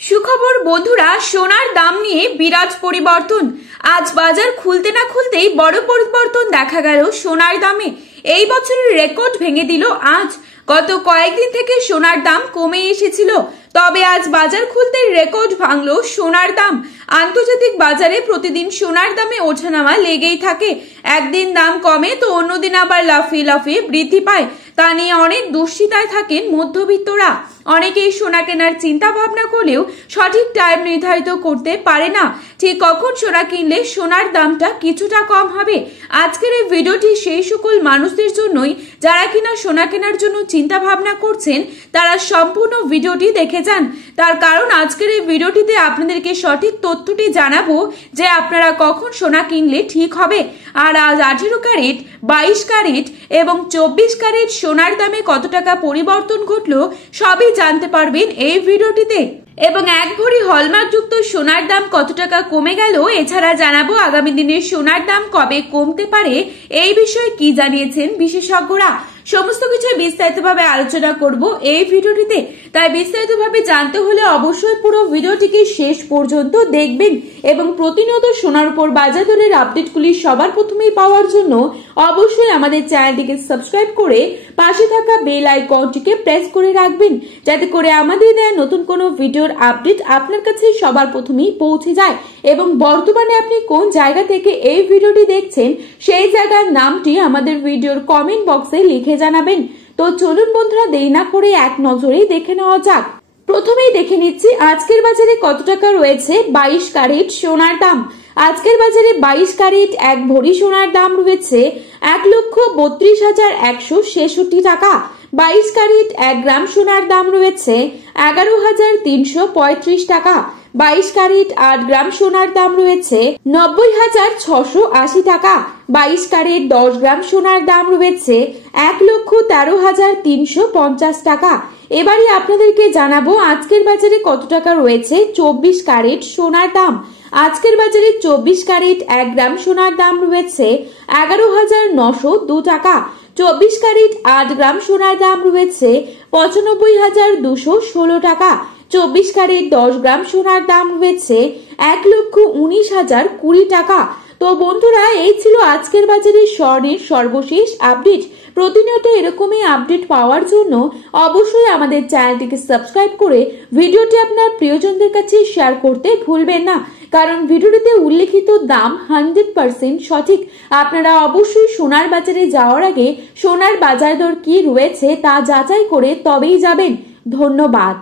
সুখবর বন্ধুরা, সোনার দাম নিয়ে বিরাট পরিবর্তন। আজ বাজার খুলতে না খুলতেই বড় পরিবর্তন দেখা গেল সোনার দামে। এই বছরের রেকর্ড ভেঙে দিল আজ। গত কয়েকদিন থেকে সোনার দাম কমে এসেছিল, তবে আজ বাজার খুলতে রেকর্ড ভাঙলো সোনার দাম। আন্তর্জাতিক বাজারে প্রতিদিন সোনার দামে ওঠানামা লেগেই থাকে। একদিন দাম কমে তো অন্যদিন আবার লাফিয়ে লাফিয়ে বৃদ্ধি পায়। তা নিয়ে অনেক দুশ্চিন্তায় থাকেন মধ্যবিত্তরা। অনেকেই সোনা কেনার চিন্তা ভাবনা করলেও সঠিক টাইম নির্ধারিত করতে পারে না, ঠিক কখন সোনা কিনলে সোনার দামটা কিছুটা কম হবে। আজকের এই ভিডিওটি সেই সকল মানুষদের জন্যই যারা কিনা সোনা কেনার জন্য চিন্তা ভাবনা করছেন। তারা সম্পূর্ণ ভিডিওটি দেখে যান, তার কারণ আজকের এই ভিডিওটিতে আপনাদেরকে সঠিক তথ্যটি জানাবো যে আপনারা কখন সোনা কিনলে ঠিক হবে। আর আজ 18 ক্যারেট, 22 ক্যারেট এবং 24 ক্যারেট সোনার দামে কত টাকা পরিবর্তন ঘটলো সবই জানতে পারবেন এই ভিডিওটিতে। এবং 1 ভরি হলমার্কযুক্ত সোনার দাম কত টাকা কমে গেল, এছাড়া জানাবো আগামী দিনে সোনার দাম কবে কমতে পারে, এই বিষয়ে কি জানিয়েছেন বিশেষজ্ঞরা। সমস্ত কিছু বিস্তারিতভাবে আলোচনা করব এই ভিডিওটিতে। তাই বিস্তারিতভাবে জানতে হলে অবশ্যই পুরো ভিডিওটিকে শেষ পর্যন্ত দেখবেন এবং প্রতিনিয়ত সোনার উপর বাজার দরের আপডেটগুলি সবার প্রথমেই পাওয়ার জন্য অবশ্যই আমাদের চ্যানেলটিকে সাবস্ক্রাইব করে পাশে থাকা বেল আইকনটিকে প্রেস করে রাখবেন, যাতে করে আমাদের দেওয়া নতুন কোনো ভিডিওর আপডেট আপনার কাছে সবার প্রথমেই পৌঁছে যায়। এবং বর্তমানে আপনি কোন জায়গা থেকে এই ভিডিওটি দেখছেন সেই জায়গার নামটি আমাদের ভিডিওর কমেন্ট বক্সে লিখে জানাবেন। তো চলুন বন্ধুরা, দেরি না করে এক নজরেই দেখে নেওয়া যাক। প্রথমেই দেখে নিচ্ছি আজকের বাজারে কত টাকা রয়েছে 22 ক্যারেট সোনার দাম। আজকের বাজারে 22 ক্যারেট 1 ভরি সোনার দাম রয়েছে 1,32,166 টাকা। 22 ক্যারেট 1 গ্রাম সোনার দাম রয়েছে 11,335 টাকা। 22 ক্যারেট 8 গ্রাম সোনার দাম রয়েছে 90,680 টাকা। 22 ক্যারেট 10 গ্রাম সোনার দাম রয়েছে 1,13,350 টাকা। এবারে আপনাদেরকে জানাবো আজকের বাজারে কত টাকা রয়েছে 24 ক্যারেট সোনার দাম। আজকের বাজারে 24 ক্যারেট 1 গ্রাম সোনার দাম রয়েছে 11,902 টাকা। 24 ক্যারেট 8 গ্রাম সোনার দাম রয়েছে 95,216 টাকা। 24 ক্যারেট 10 গ্রাম সোনার দাম রয়েছে 1,19,020 টাকা। তো বন্ধুরা, এই ছিল আজকের বাজারে স্বর্ণের সর্বশেষ আপডেট। প্রতিনিয়ত এরকমই আপডেট পাওয়ার জন্য অবশ্যই আমাদের চ্যানেলটিকে সাবস্ক্রাইব করে ভিডিওটি আপনার প্রিয়জনদের কাছে শেয়ার করতে ভুলবেন না, কারণ ভিডিওটিতে উল্লেখিত দাম 100% সঠিক। আপনারা অবশ্যই সোনার বাজারে যাওয়ার আগে সোনার বাজার দর কি রয়েছে তা যাচাই করে তবেই যাবেন। ধন্যবাদ।